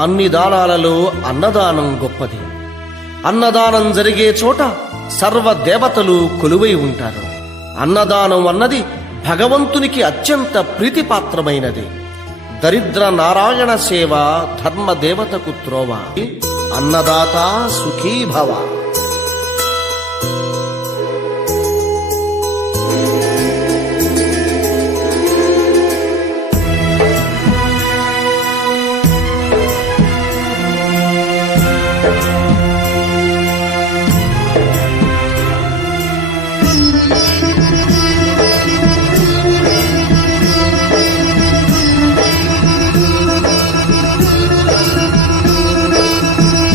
అన్ని దానాలలో అన్నదానం గొప్పది. అన్నదానం జరిగే చోట సర్వ దేవతలు కొలువై ఉంటారు. అన్నదానం అన్నది భగవంతునికి అత్యంత ప్రీతిపాత్రమైనది. దరిద్ర నారాయణ సేవ ధర్మదేవతకు త్రోవ. అన్నదాత సుఖీ భవ.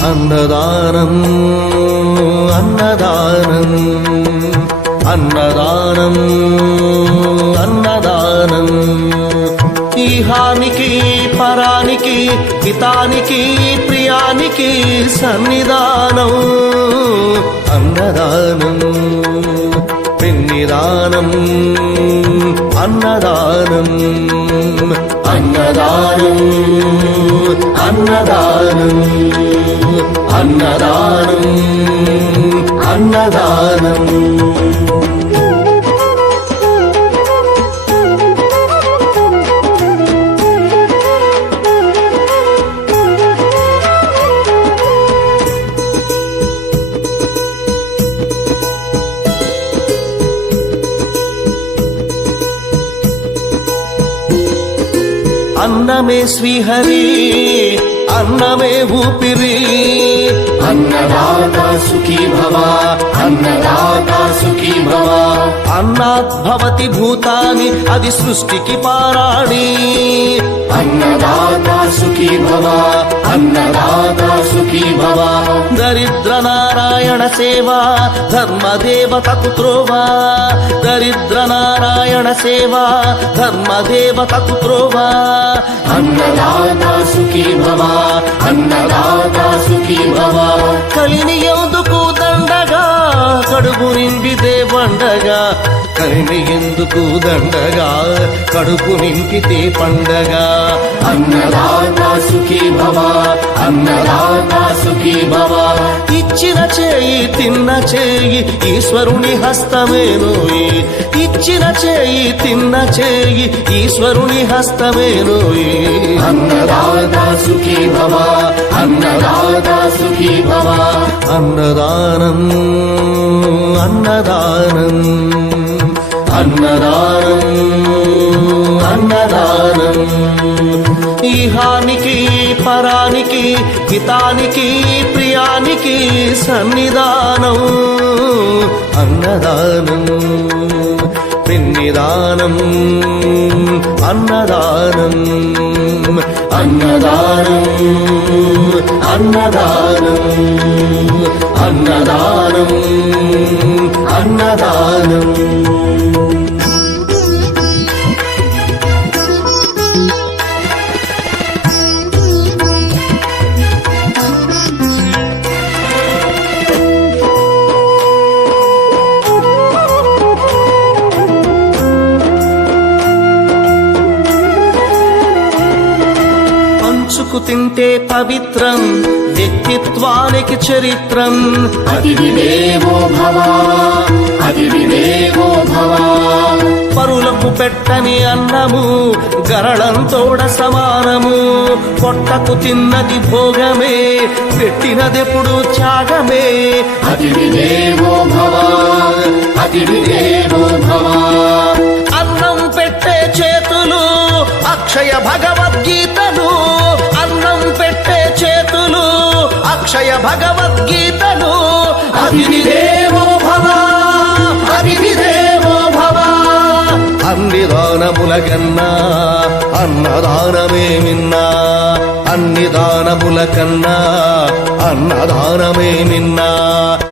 అన్నదానం అన్నదానం అన్నదానం అన్నదానం ఈహానికి పరానికి హితానికి ప్రియానికి సన్నిధానం. అన్నదానం పిన్నిదానం అన్నదానం అన్నదానం అన్నదానం అన్నదానం అన్నదానం. అన్నమే శ్రీహరి అన్నమే ఊపిరి. అన్నదాత సుఖీ భవ అన్నదాత సుఖీ భవ. అన్నాద్భవతి భూతాని అది సృష్టికి పారాణి. అన్నదాత సుఖీ భవ అన్నదాత సుఖీ భవ. దరిద్ర నారాయణ సేవ ధర్మదేవతకు త్రోవ. దరిద్ర నారాయణ సేవ ధర్మదేవతకు త్రోవ. అన్నదాత సుఖీ భవ అన్నదాత సుఖీ భవ. కలిని ఎందుకు దండగా కడుపు నిండితే పండగా. కలిని ఎందుకు దండగా కడుపు నింపితే పండగ. అన్నదాత సుఖీ భవ అన్నదాత సుఖీ భవ. ఇచ్చిన చేయి తిన్న చేయి ఈశ్వరుని హస్తమేనోయి. ఇచ్చిన చేయి తిన్న చేయి ఈశ్వరుని హస్తమేనోయి. అన్నదాత సుఖీ భవ అన్నదాత సుఖీ భవ. అన్నదానం అన్నదానం అన్నదానం అన్నదానం ఈహానికి పరానికి హితానికి ప్రియానికి సన్నిధానం. అన్నదానం పిన్నిదానం అన్నదానం అన్నదానం అన్నదానం అన్నదానం అన్నదానం. పంచుకు తింటే పవిత్రం వ్యక్తిత్వానికి చరిత్రం. అతిథి దేవో భవ అతిథి దేవో భవ. పరులకు పెట్టని అన్నము గరళంతోడ సమానము. పొట్టకు తిన్నది భోగమే పెట్టినదెప్పుడు త్యాగమే. అతిథి దేవో భవ అతిథి దేవో భవ. అన్నం పెట్టే చేతులు అక్షయ భగవద్గీతలు. అన్నం పెట్టే చేతులు అక్షయ భగవద్గీతలు. అతిథి దేవో భవ అతిథి దేవో భవ. అన్ని దానముల కన్నా అన్నదానమే మిన్నా. అన్ని దానముల కన్నా అన్నదానమే మిన్నా.